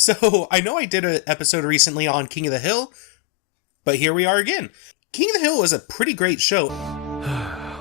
So, I know I did an episode recently on King of the Hill, but here we are again. King of the Hill was a pretty great show.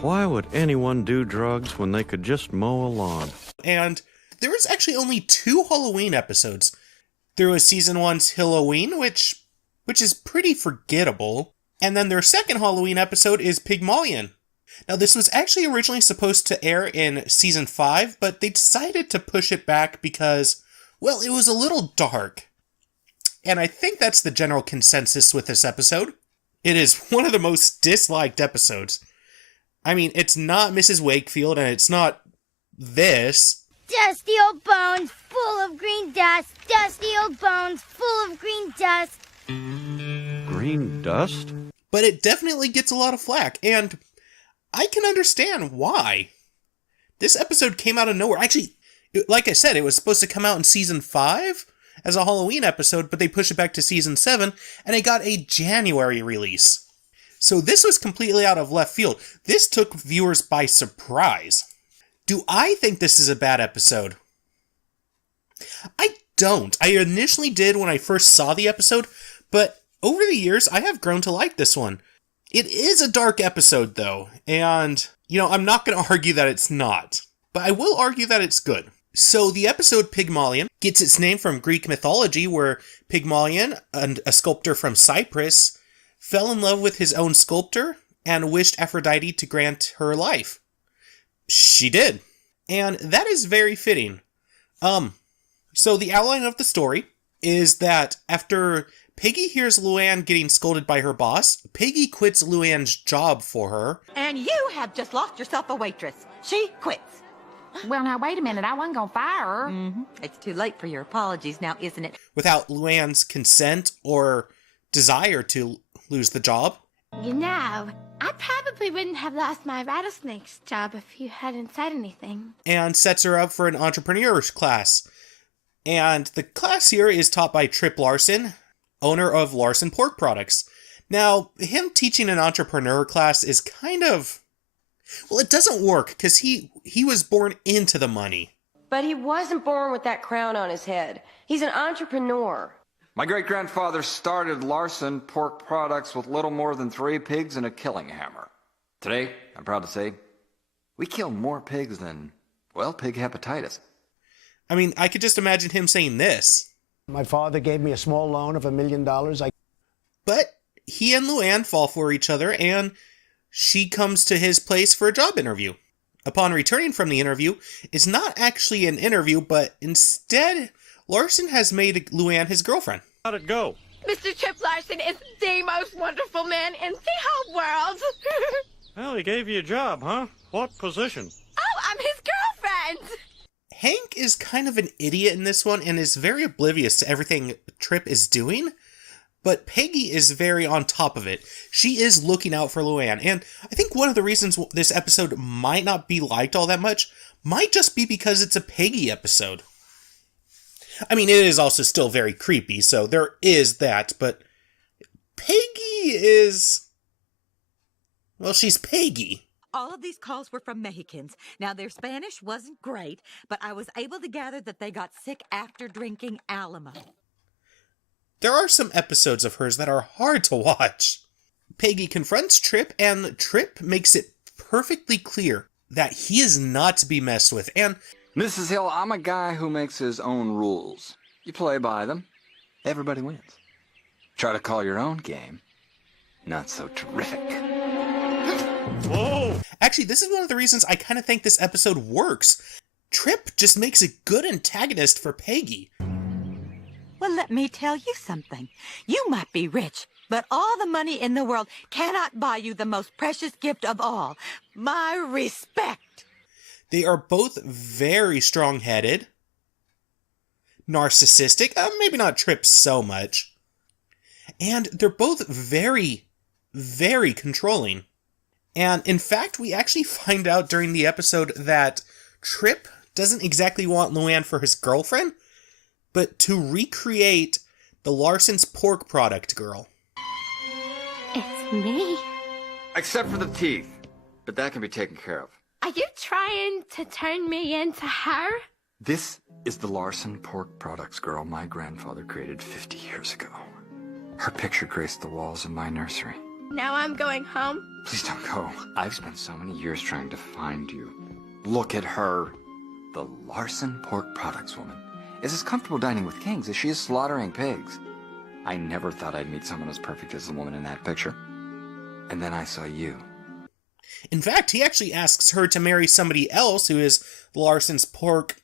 Why would anyone do drugs when they could just mow a lawn? And there was actually only 2 Halloween episodes. There was season 1's Halloween, which is pretty forgettable. And then their second Halloween episode is Pygmalion. Now, this was actually originally supposed to air in season 5, but they decided to push it back because, well, it was a little dark. And I think that's the general consensus with this episode. It is one of the most disliked episodes. I mean, it's not Mrs. Wakefield, and it's not this. Dusty old bones full of green dust. Dusty old bones full of green dust. Green dust? But it definitely gets a lot of flack, and I can understand why. This episode came out of nowhere. Actually, like I said, it was supposed to come out in season 5 as a Halloween episode, but they pushed it back to season 7, and it got a January release. So this was completely out of left field. This took viewers by surprise. Do I think this is a bad episode? I don't. I initially did when I first saw the episode, but over the years, I have grown to like this one. It is a dark episode, though, and, I'm not going to argue that it's not, but I will argue that it's good. So the episode Pygmalion gets its name from Greek mythology, where Pygmalion, a sculptor from Cyprus, fell in love with his own sculptor and wished Aphrodite to grant her life. She did. And that is very fitting. So the outline of the story is that after Peggy hears Luanne getting scolded by her boss, Peggy quits Luanne's job for her. And you have just lost yourself a waitress. She quits. Well, now, wait a minute. I wasn't going to fire her. Mm-hmm. It's too late for your apologies now, isn't it? Without Luanne's consent or desire to lose the job. I probably wouldn't have lost my rattlesnakes job if you hadn't said anything. And sets her up for an entrepreneur class. And the class here is taught by Trip Larsen, owner of Larsen Pork Products. Now, him teaching an entrepreneur class is kind of... Well, it doesn't work, because he was born into the money. But he wasn't born with that crown on his head. He's an entrepreneur. My great-grandfather started Larsen Pork Products with little more than 3 pigs and a killing hammer. Today, I'm proud to say, we kill more pigs than, pig hepatitis. I mean, I could just imagine him saying this. My father gave me a small loan of $1 million. But he and Luanne fall for each other, and she comes to his place for a job interview. Upon returning from the interview, it's not actually an interview, but instead, Larsen has made Luanne his girlfriend. How'd it go? Mr. Trip Larsen is the most wonderful man in the whole world. Well, he gave you a job, huh? What position? Oh, I'm his girlfriend. Hank is kind of an idiot in this one and is very oblivious to everything Trip is doing, but Peggy is very on top of it. She is looking out for Luanne, and I think one of the reasons this episode might not be liked all that much might just be because it's a Peggy episode. I mean, it is also still very creepy, so there is that, but Peggy is... Well, she's Peggy. All of these calls were from Mexicans. Now, their Spanish wasn't great, but I was able to gather that they got sick after drinking Alamo. There are some episodes of hers that are hard to watch. Peggy confronts Trip, and Trip makes it perfectly clear that he is not to be messed with, and... Mrs. Hill, I'm a guy who makes his own rules. You play by them, everybody wins. Try to call your own game, not so terrific. Whoa! Actually, this is one of the reasons I kind of think this episode works. Trip just makes a good antagonist for Peggy. Well, let me tell you something. You might be rich, but all the money in the world cannot buy you the most precious gift of all, my respect. They are both very strong-headed, narcissistic, maybe not Trip so much, and they're both very, very controlling. And in fact, we actually find out during the episode that Trip doesn't exactly want Luanne for his girlfriend, but to recreate the Larsen's pork product girl. It's me. Except for the teeth, but that can be taken care of. Are you trying to turn me into her? This is the Larsen pork products girl my grandfather created 50 years ago. Her picture graced the walls of my nursery. Now I'm going home. Please don't go. I've spent so many years trying to find you. Look at her. The Larsen pork products woman is as comfortable dining with kings as she is slaughtering pigs. I never thought I'd meet someone as perfect as the woman in that picture. And then I saw you. In fact, he actually asks her to marry somebody else who is Larsen's pork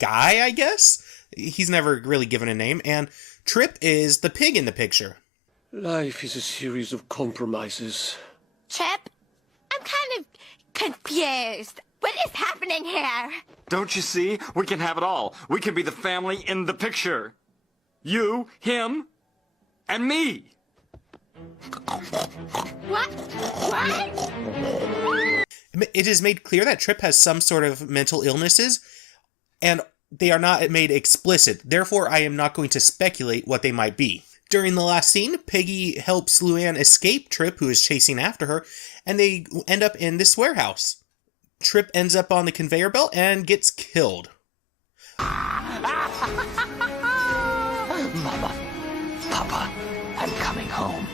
guy, I guess? He's never really given a name, and Trip is the pig in the picture. Life is a series of compromises. Chip, I'm kind of confused. What is happening here? Don't you see? We can have it all. We can be the family in the picture. You, him, and me. What? What? It is made clear that Trip has some sort of mental illnesses, and they are not made explicit. Therefore, I am not going to speculate what they might be. During the last scene, Peggy helps Luanne escape Trip, who is chasing after her, and they end up in this warehouse. Trip ends up on the conveyor belt and gets killed. Mama, Papa, I'm coming home.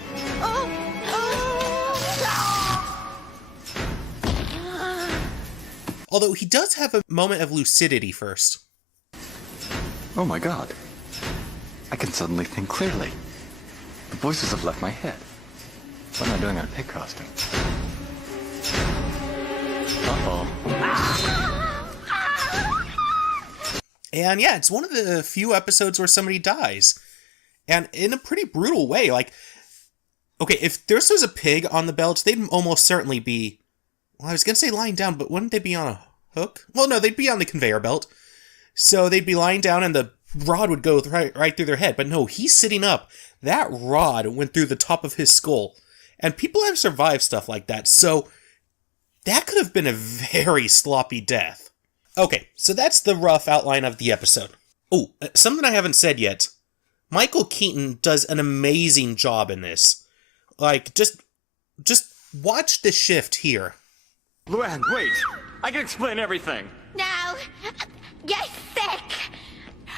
Although he does have a moment of lucidity first. Oh my god. I can suddenly think clearly. The voices have left my head. What am I doing in a pig costume? Uh-oh. And yeah, it's one of the few episodes where somebody dies. And in a pretty brutal way. Like, okay, if this was a pig on the belt, they'd almost certainly be... Well, I was going to say lying down, but wouldn't they be on a hook? Well, no, they'd be on the conveyor belt. So they'd be lying down and the rod would go right through their head. But no, he's sitting up. That rod went through the top of his skull. And people have survived stuff like that. So that could have been a very sloppy death. Okay, so that's the rough outline of the episode. Oh, something I haven't said yet. Michael Keaton does an amazing job in this. Like, just watch the shift here. Luanne, wait! I can explain everything! No, you're sick.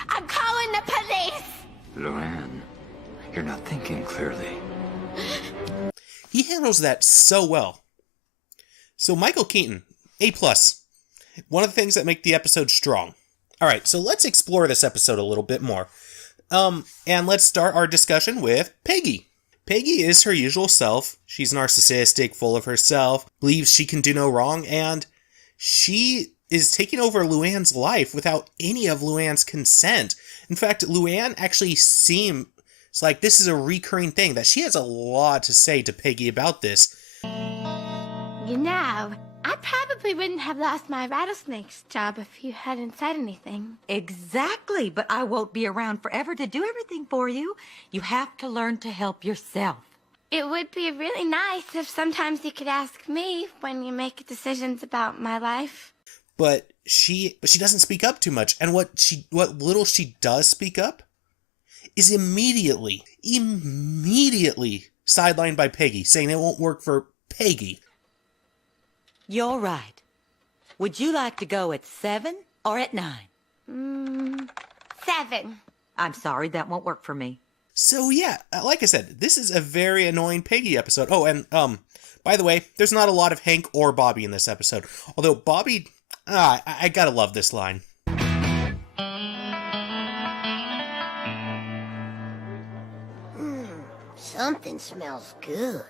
I'm calling the police. Luanne, you're not thinking clearly. He handles that so well. So Michael Keaton, A+. One of the things that make the episode strong. Alright, so let's explore this episode a little bit more. And let's start our discussion with Peggy. Peggy is her usual self. She's narcissistic, full of herself, believes she can do no wrong, and she is taking over Luanne's life without any of Luanne's consent. In fact, Luanne actually seems like this is a recurring thing, that she has a lot to say to Peggy about this. You know, I probably wouldn't have lost my rattlesnake's job if you hadn't said anything. Exactly, but I won't be around forever to do everything for you. You have to learn to help yourself. It would be really nice if sometimes you could ask me when you make decisions about my life. But she doesn't speak up too much, and what little she does speak up is immediately sidelined by Peggy, saying it won't work for Peggy. You're right. Would you like to go at 7 or at 9? 7. I'm sorry, that won't work for me. So yeah, like I said, this is a very annoying Peggy episode. Oh, and by the way, there's not a lot of Hank or Bobby in this episode. Although Bobby, I gotta love this line. Something smells good.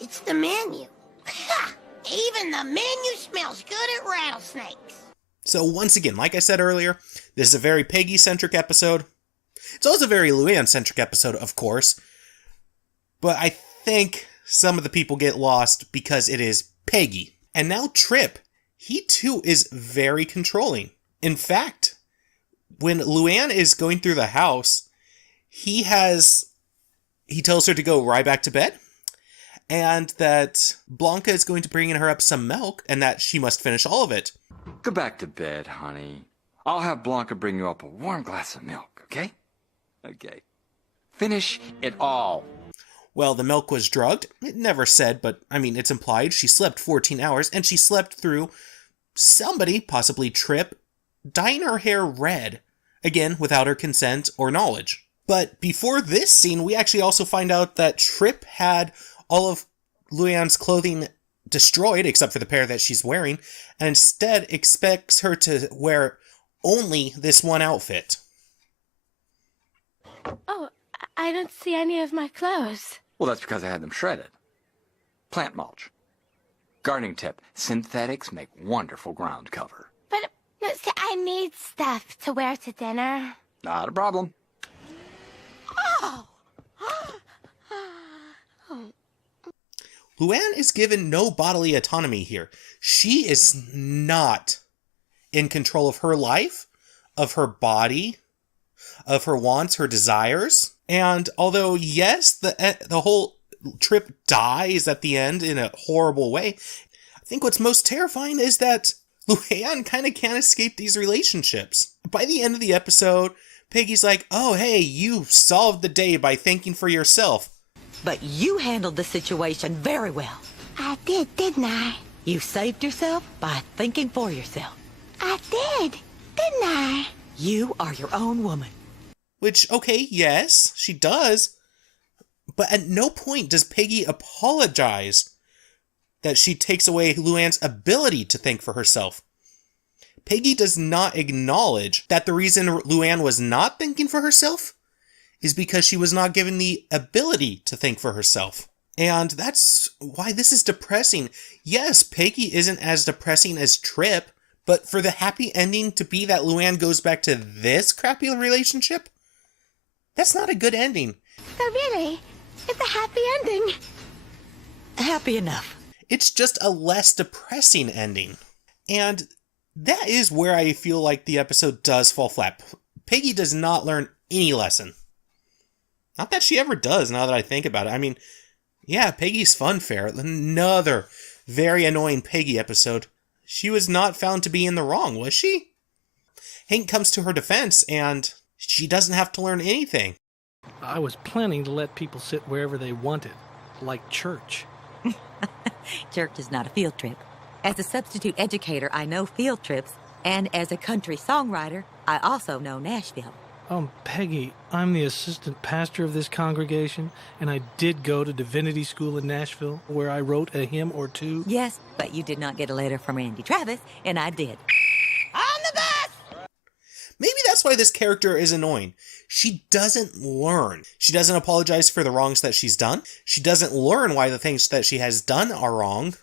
It's the menu. Ha! Even the menu smells good at rattlesnakes. So once again, like I said earlier, this is a very Peggy-centric episode. It's also a very Luanne-centric episode, of course. But I think some of the people get lost because it is Peggy. And now Trip, he too is very controlling. In fact, when Luanne is going through the house, he tells her to go right back to bed, and that Blanca is going to bring her up some milk, and that she must finish all of it. Go back to bed, honey. I'll have Blanca bring you up a warm glass of milk, okay? Okay. Finish it all. Well, the milk was drugged. It never said, but I mean, it's implied. She slept 14 hours, and she slept through somebody, possibly Trip, dyeing her hair red, again without her consent or knowledge. But before this scene, we actually also find out that Trip had all of Luanne's clothing destroyed, except for the pair that she's wearing, and instead expects her to wear only this one outfit. Oh, I don't see any of my clothes. Well, that's because I had them shredded. Plant mulch. Gardening tip. Synthetics make wonderful ground cover. But, see, I need stuff to wear to dinner. Not a problem. Oh! Luanne is given no bodily autonomy here. She is not in control of her life, of her body, of her wants, her desires. And although, yes, the whole Trip dies at the end in a horrible way, I think what's most terrifying is that Luanne kind of can't escape these relationships. By the end of the episode, Peggy's like, oh, hey, you solved the day by thinking for yourself. But you handled the situation very well. I did, didn't I? You saved yourself by thinking for yourself. I did, didn't I? You are your own woman. Which, okay, yes, she does. But at no point does Peggy apologize that she takes away Luanne's ability to think for herself. Peggy does not acknowledge that the reason Luanne was not thinking for herself is because she was not given the ability to think for herself. And that's why this is depressing. Yes, Peggy isn't as depressing as Trip, but for the happy ending to be that Luanne goes back to this crappy relationship, that's not a good ending. So really, it's a happy ending. Happy enough. It's just a less depressing ending. And that is where I feel like the episode does fall flat. Peggy does not learn any lesson. Not that she ever does, now that I think about it. I mean, yeah, Peggy's Funfair. Another very annoying Peggy episode. She was not found to be in the wrong, was she? Hank comes to her defense, and she doesn't have to learn anything. I was planning to let people sit wherever they wanted, like church. Church is not a field trip. As a substitute educator, I know field trips, and as a country songwriter, I also know Nashville. Peggy, I'm the assistant pastor of this congregation, and I did go to divinity school in Nashville, where I wrote a hymn or two. Yes, but you did not get a letter from Randy Travis, and I did. On the bus! Maybe that's why this character is annoying. She doesn't learn. She doesn't apologize for the wrongs that she's done. She doesn't learn why the things that she has done are wrong.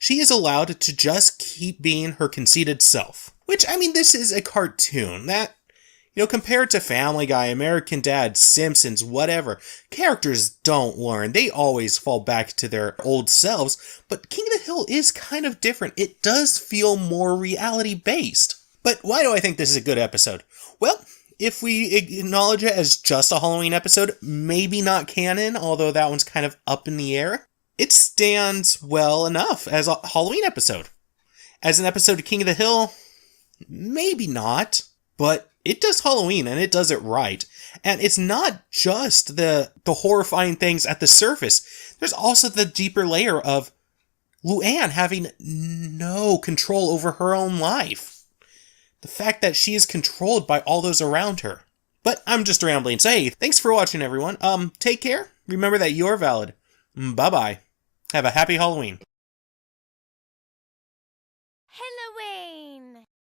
She is allowed to just keep being her conceited self. Which, I mean, this is a cartoon. That, compared to Family Guy, American Dad, Simpsons, whatever, characters don't learn. They always fall back to their old selves. But King of the Hill is kind of different. It does feel more reality-based. But why do I think this is a good episode? Well, if we acknowledge it as just a Halloween episode, maybe not canon, although that one's kind of up in the air, it stands well enough as a Halloween episode. As an episode of King of the Hill, maybe not, but it does Halloween and it does it right. And it's not just the horrifying things at the surface. There's also the deeper layer of Luanne having no control over her own life. The fact that she is controlled by all those around her. But I'm just rambling. So hey, thanks for watching, everyone. Take care. Remember that you're valid. Bye-bye. Have a happy Halloween.